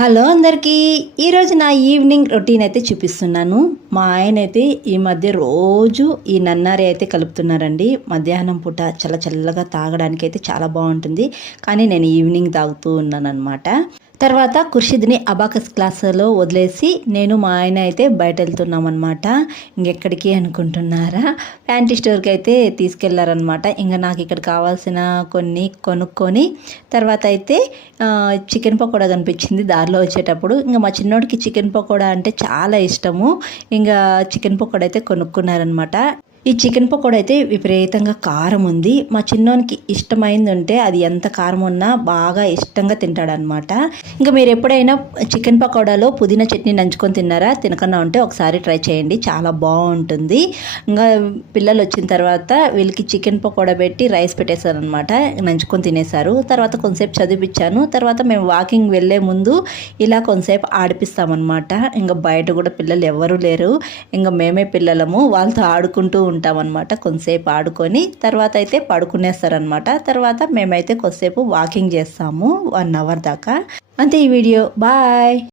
Hello అందరికీ ఈరోజు నా ఈవినింగ్ రొటీన్ అయితే చూపిస్తున్నాను. మా ఆయన అయితే ఈ మధ్య రోజు ఈ నన్నారి అయితే కలుపుతున్నారండి. మధ్యాహ్నం పూట చల్లగా తాగడానికి అయితే చాలా బాగుంటుంది. కానీ నేను ఈవినింగ్ తాగుతూ ఉన్నాను అనమాట. తర్వాత ఖుర్షిద్ని అబాకస్ క్లాసులో వదిలేసి నేను మా ఆయన అయితే బయట వెళ్తున్నాం అనమాట. ఇంకెక్కడికి అనుకుంటున్నారా, ప్యాంటీ స్టోర్కి అయితే తీసుకెళ్లారనమాట. ఇంకా నాకు ఇక్కడ కావాల్సిన కొన్ని కొనుక్కొని తర్వాత అయితే చికెన్ పకోడా కనిపించింది దారిలో వచ్చేటప్పుడు. ఇంకా మా చిన్నోడికి చికెన్ పకోడా అంటే చాలా ఇష్టము. ఇంకా చికెన్ పకోడా అయితే కొనుక్కున్నారనమాట. ఈ చికెన్ పకోడా అయితే విపరీతంగా కారం ఉంది. మా చిన్నోనికి ఇష్టమైంది ఉంటే అది ఎంత కారం ఉన్నా బాగా ఇష్టంగా తింటాడనమాట. ఇంకా మీరు ఎప్పుడైనా చికెన్ పకోడాలో పుదీనా చట్నీ నంచుకొని తిన్నారా? తినకన్నా ఉంటే ఒకసారి ట్రై చేయండి, చాలా బాగుంటుంది. ఇంకా పిల్లలు వచ్చిన తర్వాత వీళ్ళకి చికెన్ పకోడా పెట్టి రైస్ పెట్టేశారు అనమాట. నంచుకొని తినేశారు. తర్వాత కొంతసేపు చదివించాను. తర్వాత మేము వాకింగ్ వెళ్ళే ముందు ఇలా కొంతసేపు ఆడిపిస్తామన్నమాట. ఇంకా బయట కూడా పిల్లలు ఎవరూ లేరు, ఇంకా మేమే పిల్లలము, వాళ్ళతో ఆడుకుంటూ ఉంటామన్నమాట. కొంతసేపు ఆడుకొని తర్వాత అయితే పడుకునేస్తారనమాట. తర్వాత మేమైతే కొద్దిసేపు వాకింగ్ చేస్తాము 1 అవర్ దాకా. అంతే ఈ వీడియో. బాయ్.